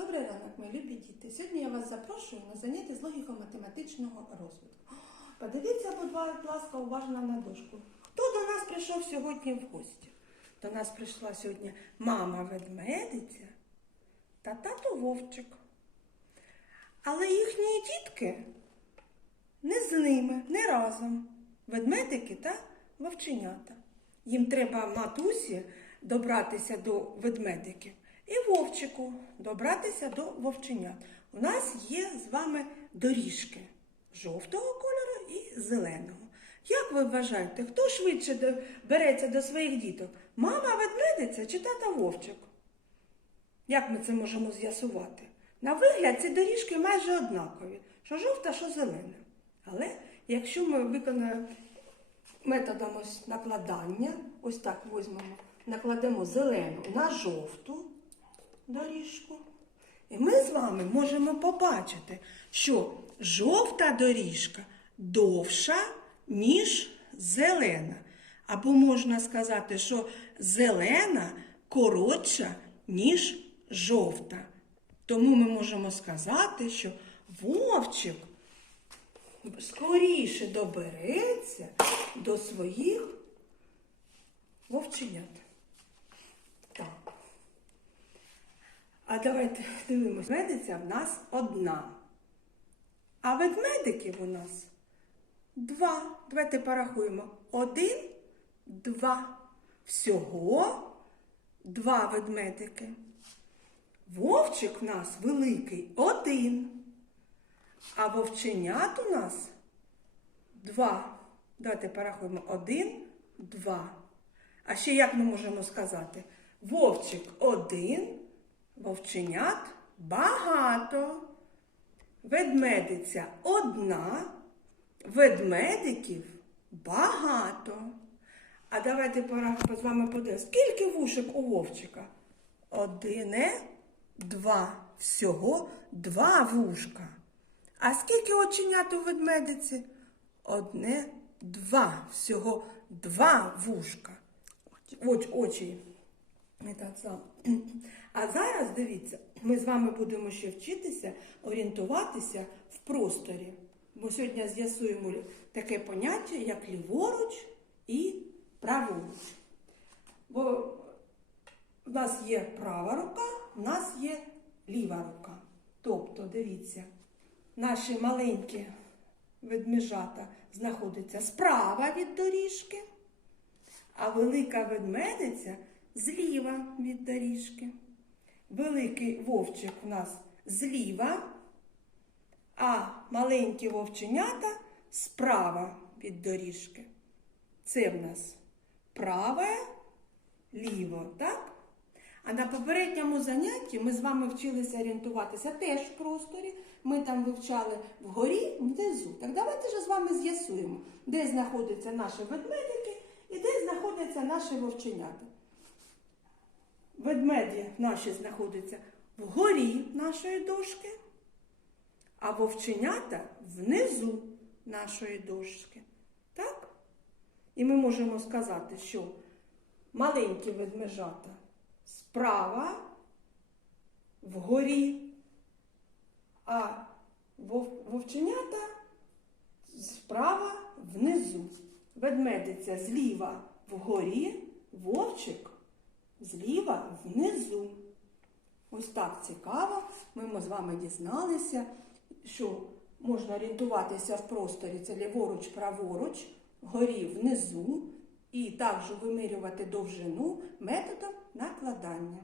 Добрий ранок, мої любі діти. Сьогодні я вас запрошую на заняття з логіко-математичного розвитку. Подивіться, будь ласка, уважно на дошку. Хто до нас прийшов сьогодні в гості? До нас прийшла сьогодні мама ведмедиця та тато Вовчик. Але їхні дітки не з ними, не разом. Ведмедики та вовченята. Їм треба матусі добратися до ведмедиків і вовчику добратися до вовченят. У нас є з вами доріжки жовтого кольору і зеленого. Як ви вважаєте, хто швидше береться до своїх діток? Мама ведмедиця чи тата вовчик? Як ми це можемо з'ясувати? На вигляд ці доріжки майже однакові, що жовта, що зелена. Але якщо ми виконаємо методом ось накладання, ось так візьмемо, накладемо зелену на жовту доріжку, і ми з вами можемо побачити, що жовта доріжка довша, ніж зелена. Або можна сказати, що зелена коротша, ніж жовта. Тому ми можемо сказати, що вовчик скоріше добереться до своїх вовченят. Так. А давайте дивимося. Ведмедиця в нас одна. А ведмедиків у нас два. Давайте порахуємо. Один, два. Всього два ведмедики. Вовчик в нас великий один. А вовченят у нас два. Давайте порахуємо. Один, два. А ще як ми можемо сказати? Вовчик один, вовченят багато. Ведмедиця одна, ведмедиків багато. А давайте порахуємо з вами подивимося. Скільки вушок у вовчика? Одине, два. Всього два вушка. А скільки оченят у ведмедиці? Одне, два. Всього два вушка. Оч, очі. Так само. А зараз дивіться, ми з вами будемо ще вчитися орієнтуватися в просторі. Бо сьогодні з'ясуємо таке поняття, як ліворуч і праворуч. Бо в нас є права рука, в нас є ліва рука. Тобто, дивіться, наші маленькі ведмежата знаходяться справа від доріжки, а велика ведмедиця зліва від доріжки. Великий вовчик у нас зліва, а маленькі вовченята справа від доріжки. Це в нас праве, ліво, так? А на попередньому занятті ми з вами вчилися орієнтуватися теж в просторі. Ми там вивчали вгорі, внизу. Так давайте ж з вами з'ясуємо, де знаходяться наші ведмедики і де знаходяться наші вовченята. Ведмеді наші знаходяться вгорі нашої дошки, а вовченята внизу нашої дошки. Так? І ми можемо сказати, що маленькі ведмежата справа вгорі, а вов- вовченята справа внизу. Ведмедиця зліва вгорі, вовчик зліва внизу. Ось так цікаво. Ми з вами дізналися, що можна орієнтуватися в просторі це ліворуч, праворуч, горі внизу, і також вимірювати довжину методом накладання.